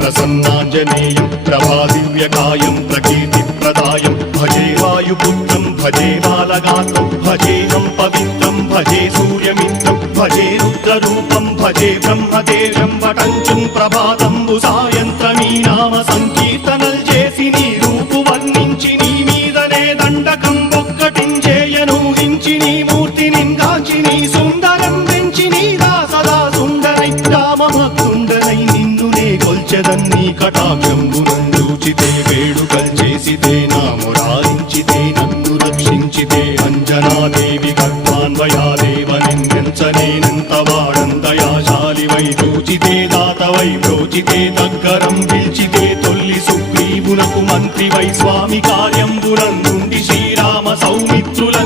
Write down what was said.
ప్రసన్నాంజనేయం ప్రభాదివ్యకాయం ప్రకీర్తిప్రదాయం భజే వాయుపుత్రం భజే బాలగాత్రం భజేహం పవిత్రం భజే సూర్యమిత్రం భజే రుద్రరూపం భజే బ్రహ్మదేవం వటంచుం ప్రభాతంబు సాయంత్రమీ నామ సంకీర్తనల్ చేసి నీ రూపు వర్ణించి నీ మీదనే దండకం ఒక్కటించేయనూహించి నీ మూర్తిని గాంచి నీ సుందరం పెంచి నీ దాసదా సుందరై రామభక్తుండరై నిన్నునే కొల్చెదన్నీ కటాక్షంబునందూచితే వేడుకల్ చేసితే నా మురారించితే నన్ను రక్షించితే అంజనాదేవి గర్భాన్వయాదేవనెంచనేనంత వాడందయాశాలివై చూచితే దాతవై బ్రోచితే దగ్గరం పిల్చితే తొల్లి సుగ్రీవునకు మంత్రివై స్వామి కార్యంబునందుండి శ్రీరామ సౌమిత్రుల